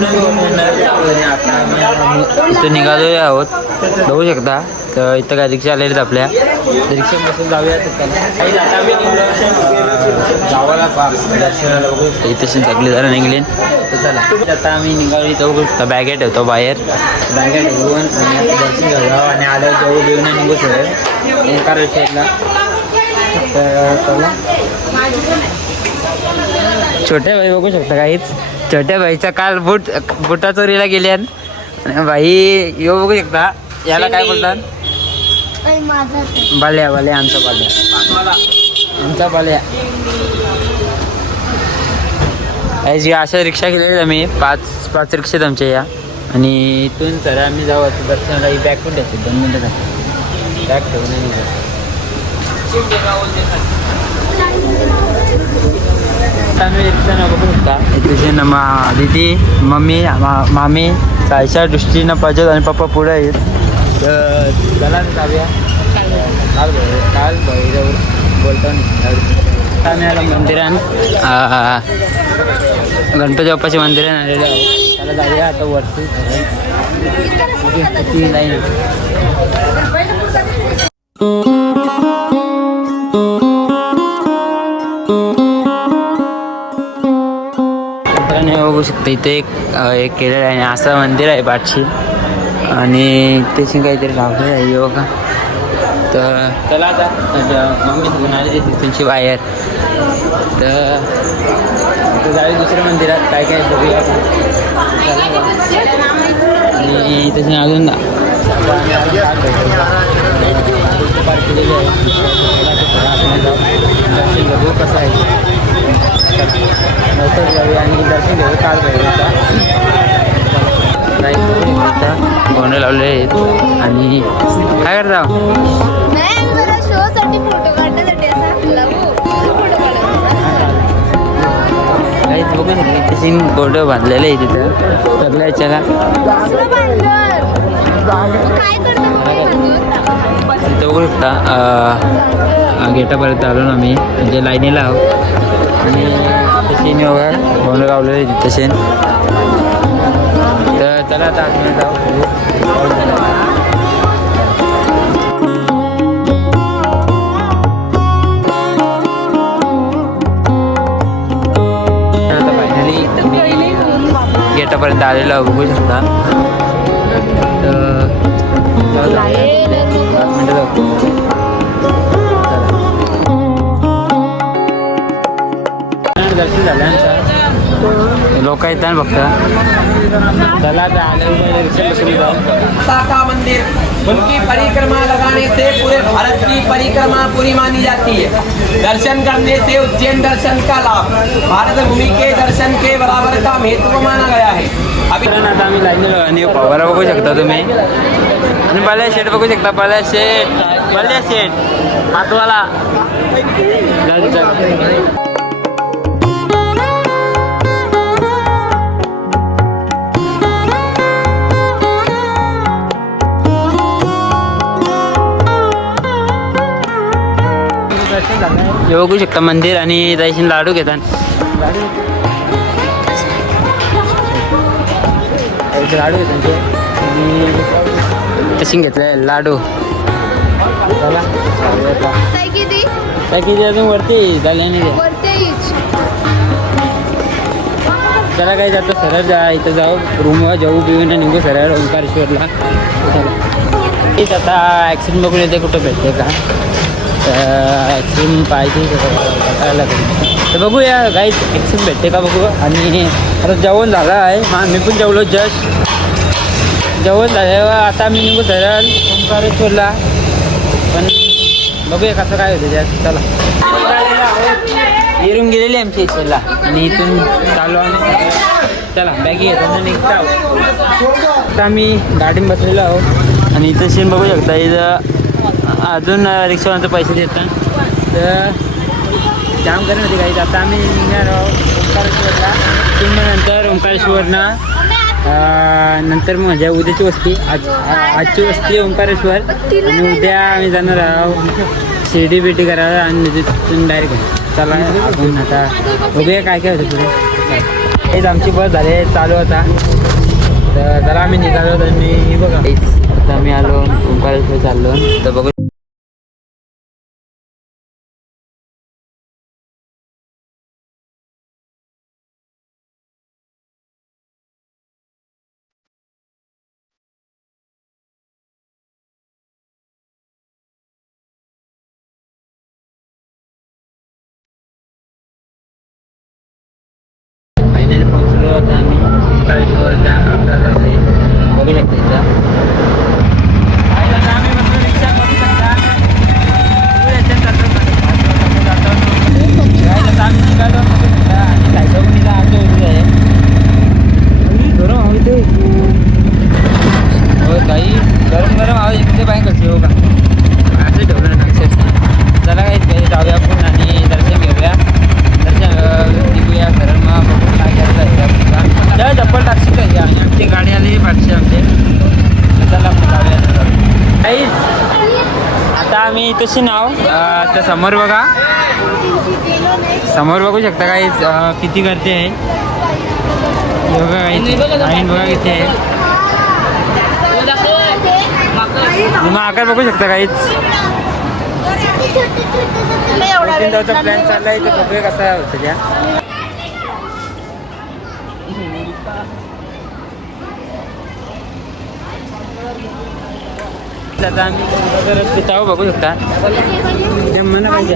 आता इथं निघालो आहोत, बघू शकता. तर इथं काय रिक्षा आलेली आहेत आपल्या, रिक्षा बसून जाऊया. गावाला इथे सगळे जरा निघले. तर चला आता आम्ही निघालो. इथं बघू शकता बॅगे ठेवतो बाहेर, बॅगे ठेवून दर्शन घ्यावं आणि आल्यावर जाऊ घेऊन निघू सगळं ओंकारेश्वरला. तर चला छोट्या भाई बघू शकता काहीच. छोट्या भाईचा काल बुटा चोरीला गेले भाई. यो बघू शकता, याला काय बोलतात? बाल्या. बाल्या आमचा बाल्या. जी अशा रिक्षा केलेली आम्ही पाच रिक्षेत आमच्या या. आणि इथून तर आम्ही जाऊ दर्शनाला. ही बॅग पण द्यायची 2 मिनिटं बॅग ठेवून आम्ही रिक्षा बघू शकता. इथे दिदी, मम्मी, मामी, सायशा, दृष्टीनं पाहिजे आणि पप्पा पुढे आहेत. तर चला जाऊया. काल भैरव बोलतो. आम्ही आला मंदिरात, गणपती बाप्पाचे मंदिरात आलेले आहोत. त्याला जाऊया आता वरती. किती लाईन बघू शकता. इथे एक केलेलं आहे असं मंदिर आहे पाठशी, आणि त्याची काहीतरी लावलेलं आहे योगा. तर चला आता मम्मी घेऊन आले तिथूनची बाहेर. तर जाऊ दुसऱ्या मंदिरात काय काय बघूया. आणि त्याच्याने अजून पार्क केलेली आहे. दर्शन बघू कसं आहे. लवकर जाऊया आणि दर्शन घेऊ काल भैरवचा. गोंडे लावले आहेत. आणि काय करता? बघू शकते तशी गोंड बांधलेलं आहे तिथं सगळ्या याच्याला. तिथं बघू शकता गेटापर्यंत आलो ना आम्ही, म्हणजे लाईनीला आहोत. आणि तशी वगैरे गोंड लावलेलं आहे तिथं शेण. तर चला आता आतमध्ये जाऊ. आता फायनली गेटापर्यंत आलेलो आहोत, बघू शकता. दर्शन झाल्यानंतर लोक येतात फक्त. चला का मंदिर उनकी परिक्रमा लगाने से पूरे भारत की परिक्रमा पूरी मानी जाती है। दर्शन करने से उज्जैन दर्शन का लाभ भारत भूमि के दर्शन के बराबर का महत्व माना गया है। अभी आता आम्ही लाईन पवारा बघू शकता तुम्ही. आणि बाल्या शेट बघू शकता. बाल्या शेट हातवाला. हे बघू शकता मंदिर. आणि जायशी लाडू घेतात. लाडू घेतात आणि तशी घेतलं लाडू. काय किती अजून वरती झाले नाही. चला काही जातं सरळ जा. इथं जाऊ रूमवर जाऊ बिऊन निघू सरळ ओंकारेश्वरला. चला आता ॲक्सिडेंट बघून येते कुठं भेटते का. ॲक्सिडेंट पाहिजे तर बघूया काही ॲक्सिडेंट भेटते का बघू. आणि आता जेवण झालं आहे. मी पण जेवलो जस्ट. जेवण झाल्यावर आता मी निघू सरळ ओंकारेश्वरला. पण बघूया कसं काय होतं त्यात. चला येऊन गेलेली आमच्या इथला. आणि इथून चालू आम्ही. चला बॅगी घेताना निघता आहोत. आता आम्ही गाडीत बसलेलो आहोत. आणि इथं सीन बघू शकता. इथं अजून रिक्षावाल्यांचे पैसे देतात. तर जाम करेन होती काही. आता आम्ही निघणार आहोत ओंकारेश्वरला. 3 महिन्यानंतर ओंकारेश्वरनं नंतर म्हणजे उद्याची वस्ती. आजची वस्ती ओंकारेश्वर. आणि उद्या आम्ही जाणार आहोत शिर्डी बिर्डी करायला. आणि तिथून डायरेक्ट चला आपण आता बघूया काय काय होतं पुढे. हेच आमची बस झाली चालू आता. तर जरा आम्ही निघालो तर मी बघा आता आम्ही आलो ओंकारेश्वर चाललो तर बघू. फायनली पोहोचलो आता आम्ही ओंकारेश्वर बघू शकता इथं. आम्ही बसलो रिक्षा बघू शकता. आम्ही निघालो बघू शकता आणि सायकलनीला आमचं होत आहे. गरम हवं इथे हो काही गरम गरम आवाज इथे बाहेर कशी हो का असं ठेवलं ना अक्षरशः. चला काही जाऊया आपण आणि दर्शन घेऊया. दर्शन निघूया खरं मग बघून काय करायचं त्या चप्पल टाकशी पाहिजे आणि आमची गाडी आली पाठशी आमचे. चला आपण जाऊया. काहीच आता आम्ही तशी नाव त्या समोर बघा समोर बघू शकता काहीच किती गर्दी आहे. बघा काही बघा किती आहे. मग आकार बघू शकता काहीच. 2-3 दिवसाचा प्लॅन चाललाय तर बघूया कसा होतं त्या. आता आम्ही रस्ते आहो बघू शकता. मला पाहिजे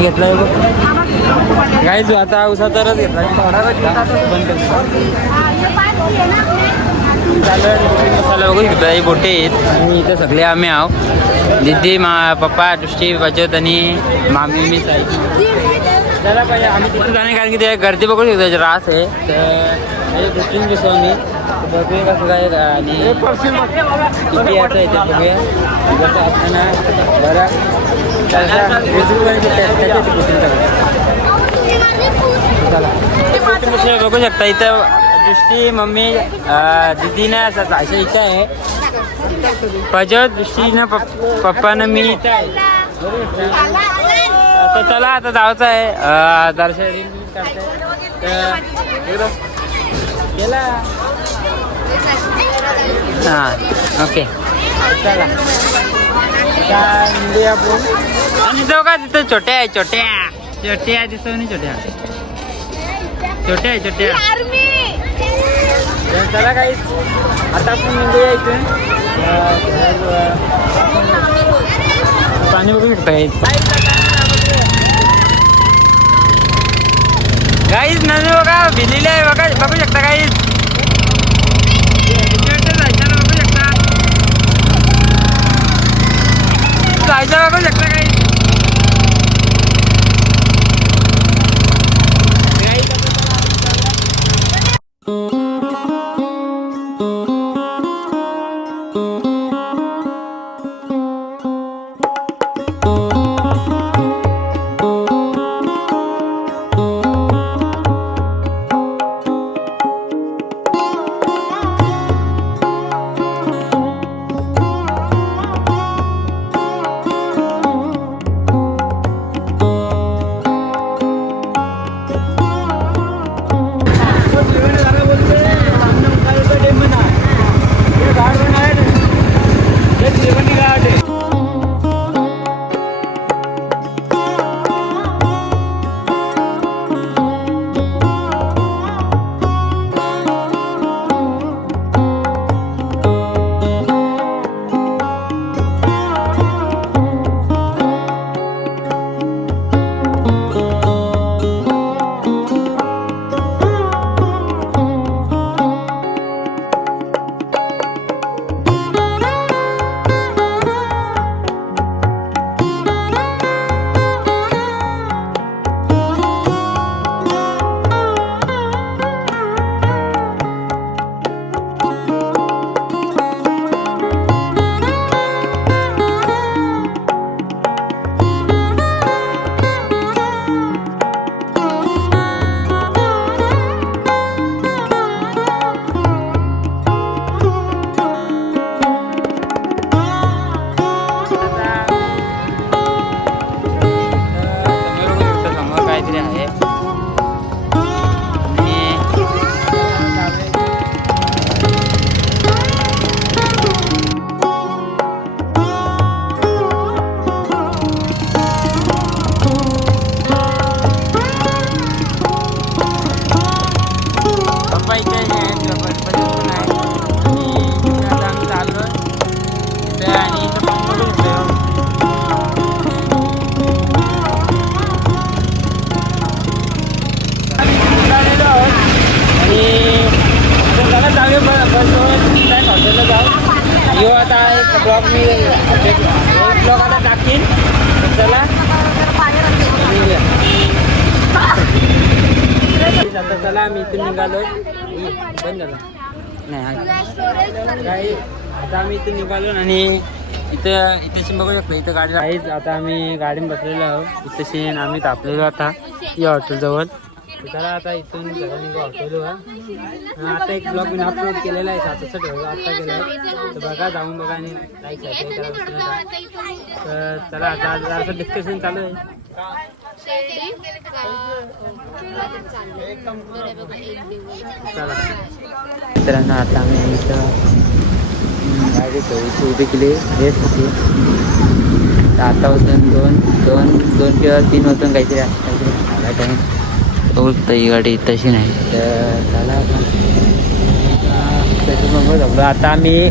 घेतला काहीच आता उसाचा रस घेतला बंद मसाला बघू शकता. ही बोटे आहेत आणि इथं सगळे आम्ही आहो. दिदी पप्पा दृष्टी बचत आणि मामी मी त्याला पाहिजे आम्ही तिथे जाणे कारण की ते गर्दी बघू शकतो रास आहे. तर दृष्टीने दिसतो आम्ही बघूया कसं काय आणि किती याचं आहे ते बघूया. जसं असताना बरं बघू शकता इथं दृष्टी मम्मी दीदीनं असं इथं आहे. पजत दृष्टीनं पप्पानं मी इथं आहे. तर चला आता जायचं आहे दर्शन गेला. हां ओके चला आणि जाऊ का तिथं छोट्या आहे छोट्या दिसतो नाही छोट्या आहे. चला काही आता आपण निघूया इथे. पाणी बघू शकता काहीच नदी बघा भिलेली आहे बघा बघू शकता काहीच. जायचं बघू शकता काही. आणि इथं पण बघू शकतो. आलेलो आहोत आणि चला जाऊया बस काय हॉटेलला जाऊ. यो आता एक ब्लॉग मी एक ब्लॉग आता टाकीन. चला आता चला आम्ही इथून निघालो. बंद झालं नाही काही. आता आम्ही इथून निघालो आणि इथेशी बघू शकतो. इथं गाडी आहेच. आता आम्ही गाडीत बसलेलो आहोत. इथेशी आम्ही तापलेलो आता या हॉटेलजवळ. चला आता इथून जरा निघू हॉटेलवर. आता एक ब्लॉग मी अपलोड केलेला आहे. सातचा ठेवला आत्ता केला आहे. तर बघा जाऊन बघा आणि लाईक करा. तर चला आता असं डिस्कशन चालू आहे. चला मित्रांनो आता आम्ही इथं गाडी थोडीशी उभी केली. रेस होती. तर आता होतं दोन किंवा 3 होतं काहीतरी टाईम. बघू ही गाडी तशी नाही. तर चला त्याचं मग बघलो. आता आम्ही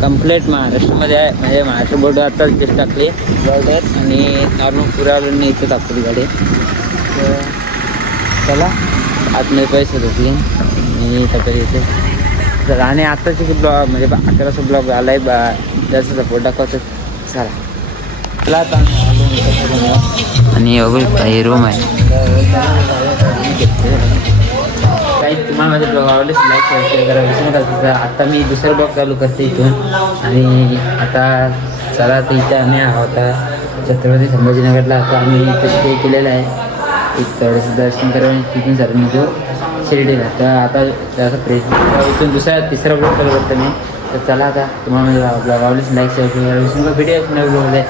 कम्प्लीट महाराष्ट्रामध्ये आहे. म्हणजे महाराष्ट्र बोर्ड आता जस्ट टाकली बॉर्डर आणि नॉर्मल पुरावरून इथं टाकली गाडी. तर चला आतमध्ये पैसे घेतले आणि तरी इथे तर. आणि आत्ताची ब्लॉग म्हणजे 1100 ब्लॉग आला आहे. जास्त सपोर्ट दाखवतो. चला चला आता आणि बघू हे रूम आहे. काही तुम्हाला माझे ब्लॉग आवडलेच लाईक शेअर करा विसरू नका. आता मी दुसरा ब्लॉग चालू करते इथून. आणि आता चला तर इथे आम्ही होता छत्रपती संभाजीनगरला. आता आम्ही इथं स्टे केलेलं आहे. एक थोडंसं दर्शन करून तिथून सर निघू शिर्डीला. तर आता असं इथून तिसरा ब्लॉग चालू करतो मी. तर चला आता तुम्हाला ब्लॉग आवडलेच लाईक शेअर करा विसरू नका. व्हिडिओ नवीन ब्लॉग आहे.